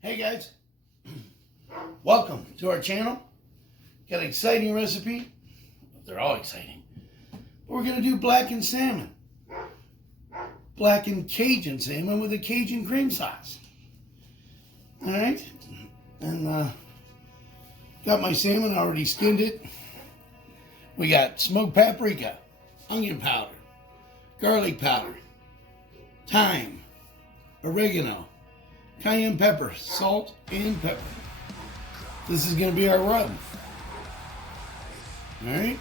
Hey guys, welcome to our channel. Got an exciting recipe. They're all exciting. We're gonna do blackened salmon. Blackened Cajun salmon with a Cajun cream sauce. All right, and got my salmon, already skinned it. We got smoked paprika, onion powder, garlic powder, thyme, oregano, cayenne pepper, salt, and pepper. This is going to be our rub. All right.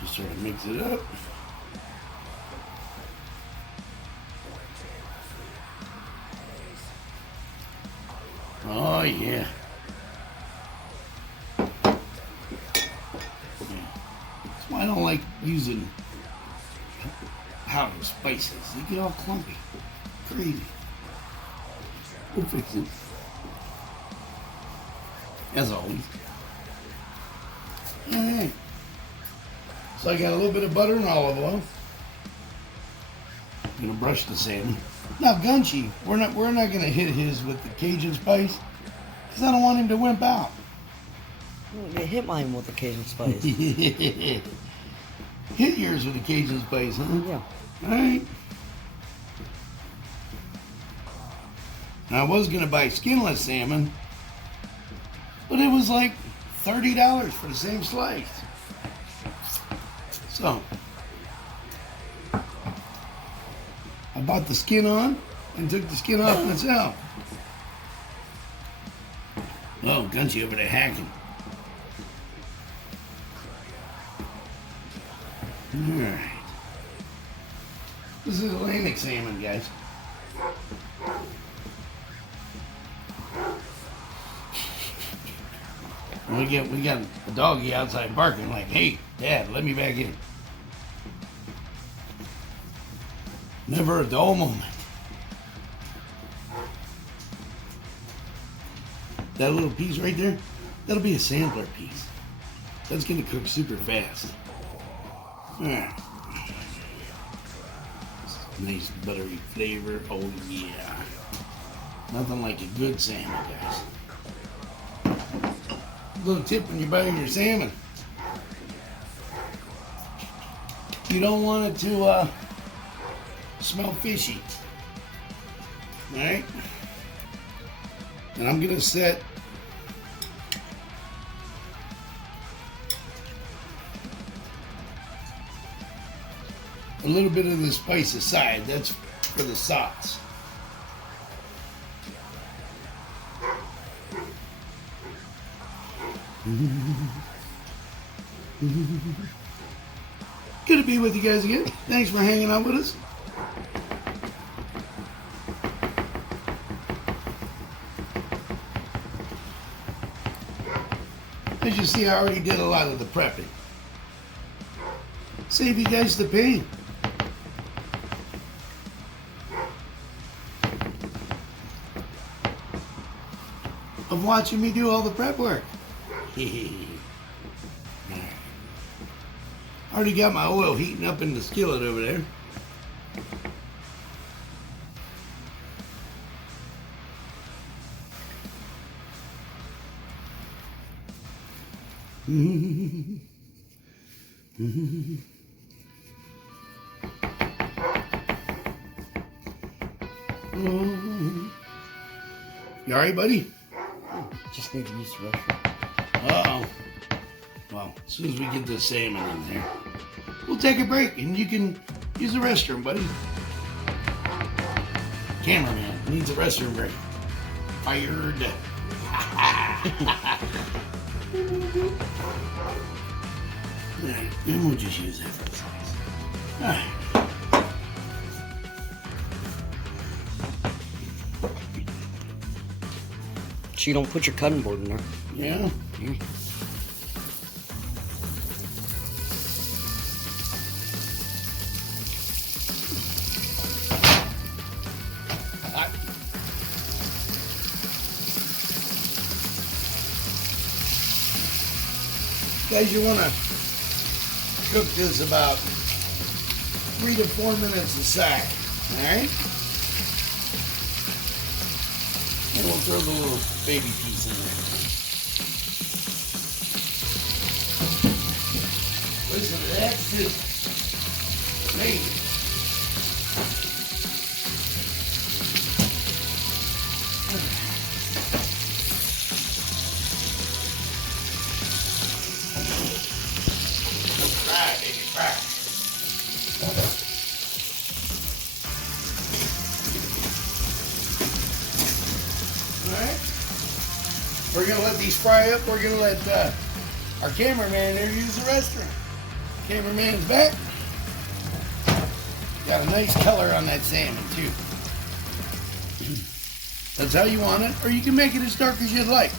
Just sort of mix it up. Oh, yeah. That's why I don't like using powdered spices. They get all clumpy. Crazy. We'll fix it. As always. Alright. So I got a little bit of butter and olive oil. I'm gonna brush the salmon. Now Gunchy, we're not gonna hit his with the Cajun spice because I don't want him to wimp out. You hit mine with the Cajun spice. Hit yours with the Cajun spice, huh? Yeah. Alright. Now I was gonna buy skinless salmon, but it was like $30 for the same slice. So I bought the skin on and took the skin off myself. Oh, Gunchy over there hacking. Alright. This is Atlantic salmon, guys. We got a doggy outside barking like, hey, Dad, let me back in. Never a dull moment. That little piece right there, that'll be a sampler piece. That's gonna cook super fast. Alright. Nice buttery flavor. Oh yeah. Nothing like a good salmon, guys. Little tip when you're buying your salmon. You don't want it to smell fishy. Alright? And I'm gonna set a little bit of the spice aside. That's for the sauce. Good to be with you guys again. Thanks for hanging out with us. As you see, I already did a lot of the prepping. Save you guys the pain. Of watching me do all the prep work. Already got my oil heating up in the skillet over there. You alright, buddy? Just need to use the restroom. Uh-oh. Well, as soon as we get the salmon in there, we'll take a break and you can use the restroom, buddy. Cameraman needs a restroom break. Fired. Alright, then we'll just use that for the slice. Alright. So you don't put your cutting board in there. Yeah. Guys, you want to cook this about 3 to 4 minutes aside, all right? And we'll throw the little baby piece in there. Listen to that soup. Amazing. Fry, baby, fry. Alright. We're going to let these fry up. We're going to let our cameraman interview the restaurant. Cameraman's back. Got a nice color on that salmon too. That's how you want it, or you can make it as dark as you'd like.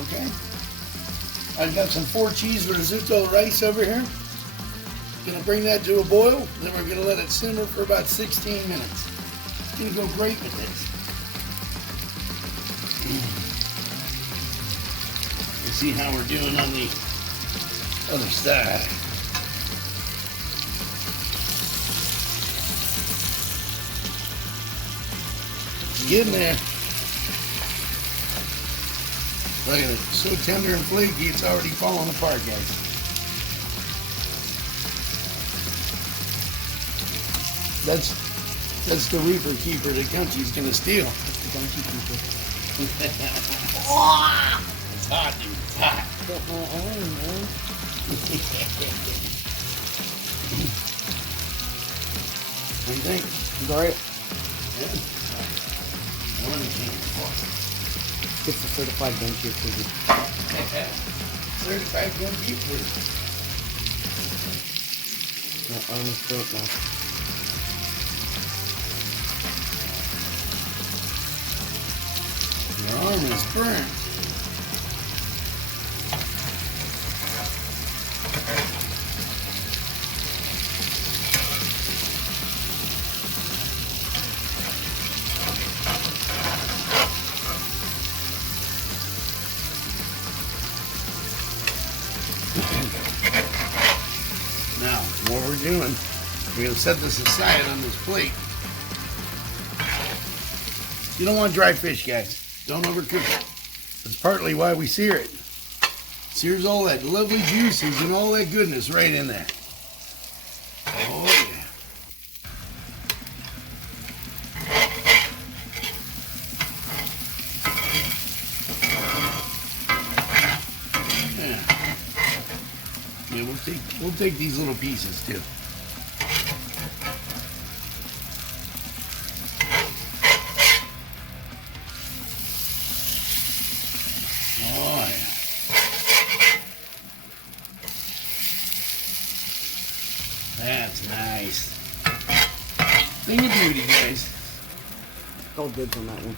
Okay. I've got some 4 cheese Rizzuto rice over here. Gonna bring that to a boil. Then we're gonna let it simmer for about 16 minutes. It's gonna go great with this. Let's see how we're doing on the other side. Getting there. Look at it, so tender and flaky, it's already falling apart, guys. That's the Reaper Keeper that Country's gonna steal. The donkey keeper. It's hot, dude. It's hot. Got my arm, man. What do you think? It's alright. Yeah. It's the certified gun cheer food. Certified gun beef food. My arm is burnt now. Your arm is burnt. Now, what we're doing, we're going to set this aside on this plate. You don't want dry fish, guys. Don't overcook it. That's partly why we sear it. Sears all that lovely juices and all that goodness right in there. Oh, yeah. Yeah, we'll take these little pieces too. Oh yeah. That's nice. Thing of beauty, guys. All good on that one.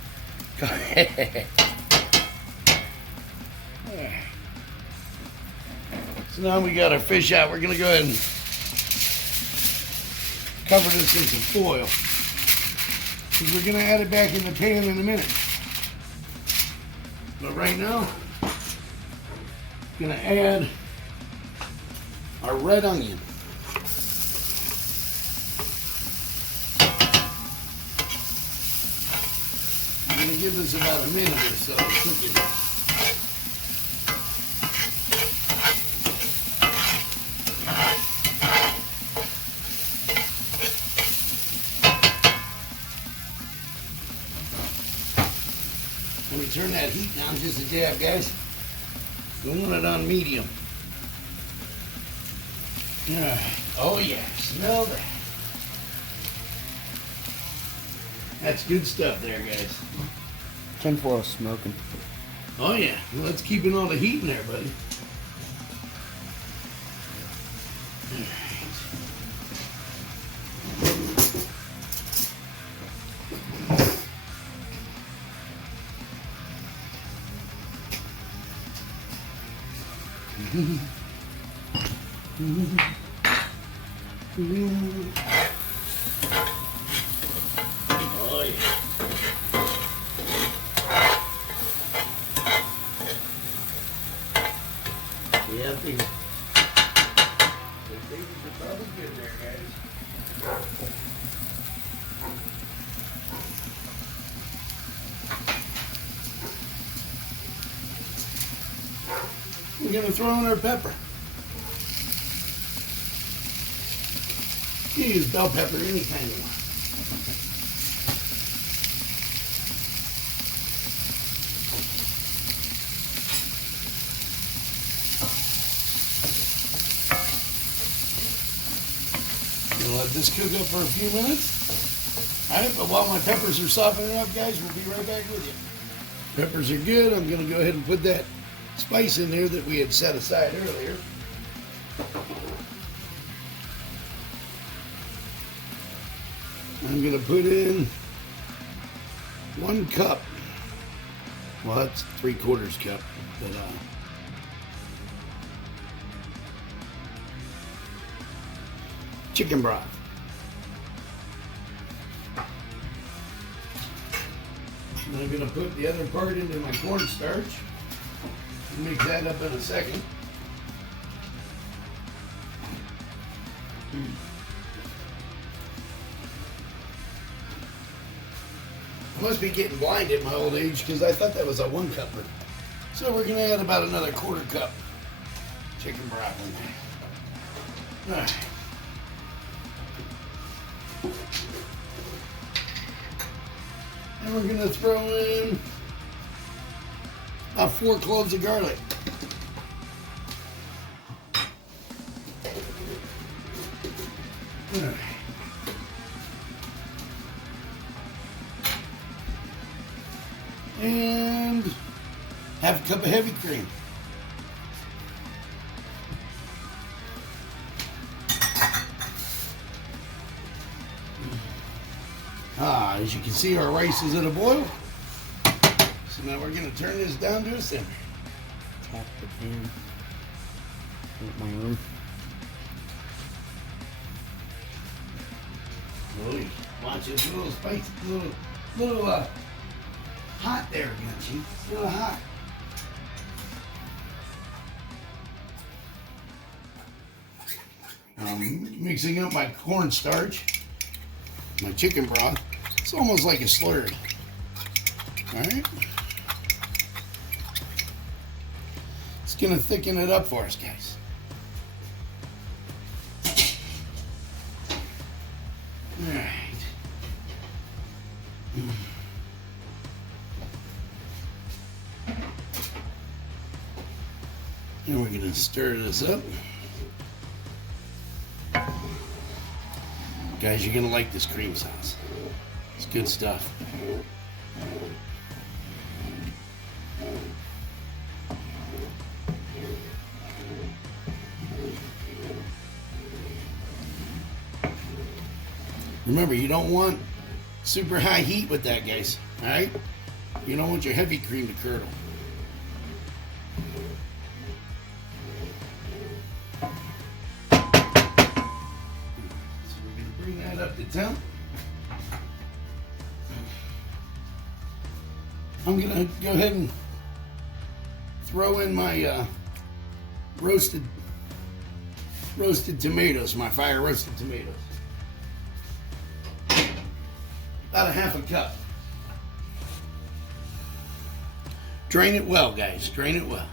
So now we got our fish out. We're gonna go ahead and cover this in some foil, because we're gonna add it back in the pan in a minute. But right now, gonna add our red onion. I'm gonna give this about a minute or so to cook it. Let me turn that heat down just a dab, guys. We want it on medium. All right. Oh yeah, smell that. That's good stuff there, guys. Tinfoil smoking. Oh yeah, well, that's keeping all the heat in there, buddy. All right. Oh yeah. Yeah, things are probably good there, guys. going to throw in our pepper. You use bell pepper any kind you want. Gonna let this cook up for a few minutes. Alright, but while my peppers are softening up, guys, we'll be right back with you. Peppers are good. I'm gonna go ahead and put that spice in there that we had set aside earlier. I'm gonna put in 1 cup. Well, that's 3/4 cup, but chicken broth. And I'm gonna put the other part into my cornstarch. Mix that up in a second. I must be getting blind at my old age because I thought that was a 1 cup. So we're gonna add about another 1/4 cup chicken broth in there. All right. And we're gonna throw in about 4 cloves of garlic. All right. And half a cup of heavy cream. As you can see, our rice is at a boil. So now we're going to turn this down to a simmer. Tap the pan. With my arm. Boy, watch it's a little spicy, little hot there, Gunchy. It's a little hot. I'm mixing up my cornstarch, my chicken broth. It's almost like a slurry. All right. It's gonna thicken it up for us, guys. All right. And we're gonna stir this up. Guys, you're gonna like this cream sauce. It's good stuff. Remember, you don't want super high heat with that, guys. All right? You don't want your heavy cream to curdle. So we're going to bring that up to temp. I'm going to go ahead and throw in my roasted tomatoes, my fire roasted tomatoes. About a half a cup. Drain it well, guys. Drain it well.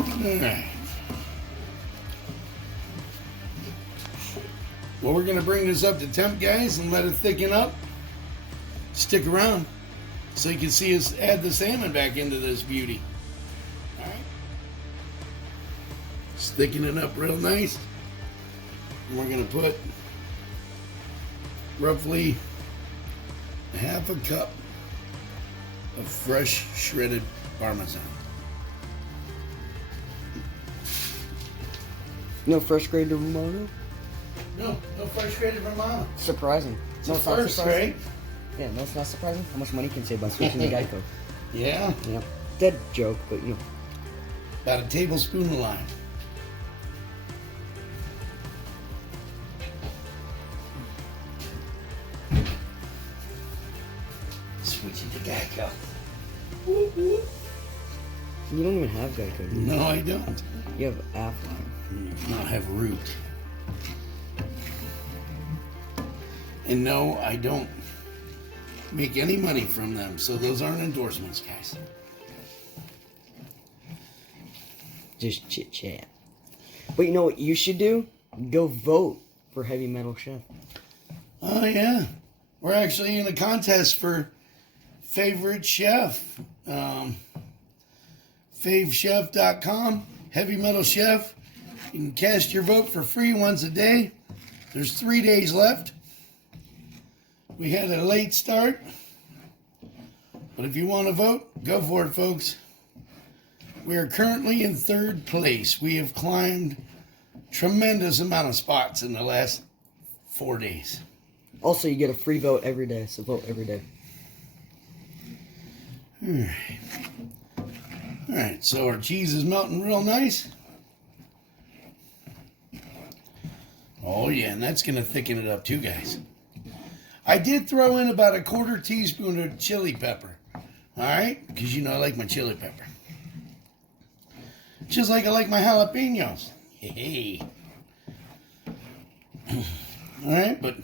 All right. Well, we're going to bring this up to temp, guys, and let it thicken up. Stick around so you can see us add the salmon back into this beauty. All right. It's thickening up real nice. And we're going to put roughly a half a cup of fresh shredded parmesan. No fresh grated Romano? No fresh grated Romano. Surprising. It's No, a it's not first, surprising. right? Yeah, no, it's not surprising. How much money you can save by switching to Geico? Yeah. You know, dead joke, but you know. About a tablespoon of lime. Switching to Geico. Whoop, whoop. You don't even have Geico, do you? No, I don't. You have Aflac. No, I have root. And no, I don't make any money from them. So those aren't endorsements, guys. Just chit chat. But you know what you should do? Go vote for Heavy Metal Chef. Oh, yeah. We're actually in a contest for favorite chef. Favechef.com, Heavy Metal Chef. You can cast your vote for free once a day. There's 3 days left. We had a late start. But if you want to vote, go for it, folks. We are currently in 3rd place. We have climbed tremendous amount of spots in the last 4 days. Also, you get a free vote every day, so vote every day. Alright, so our cheese is melting real nice. Oh yeah, and that's going to thicken it up too, guys. I did throw in about a 1/4 teaspoon of chili pepper. Alright, because you know I like my chili pepper. Just like I like my jalapenos. Hey. Alright, but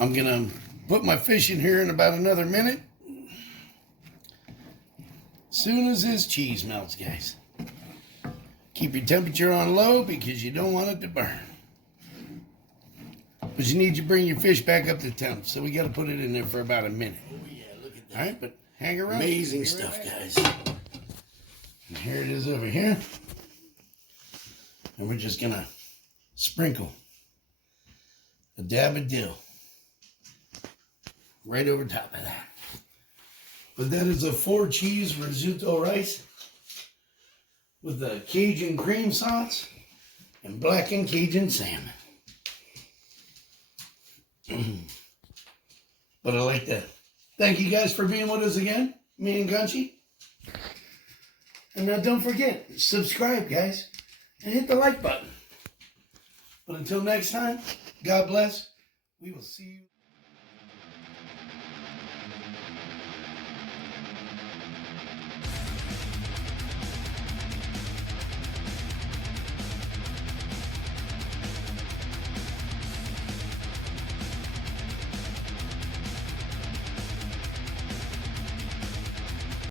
I'm going to put my fish in here in about another minute. Soon as this cheese melts, guys. Keep your temperature on low because you don't want it to burn. But you need to bring your fish back up to temp, so we got to put it in there for about a minute. Oh yeah, look at that. All right, but hang around. Amazing stuff, guys. And here it is over here. And we're just going to sprinkle a dab of dill right over top of that. But that is a 4-cheese Rizzuto rice with the Cajun cream sauce and blackened Cajun salmon. But I like that. Thank you guys for being with us again, me and Gunchy. And now don't forget, subscribe, guys, and hit the like button. But until next time, God bless. We will see you.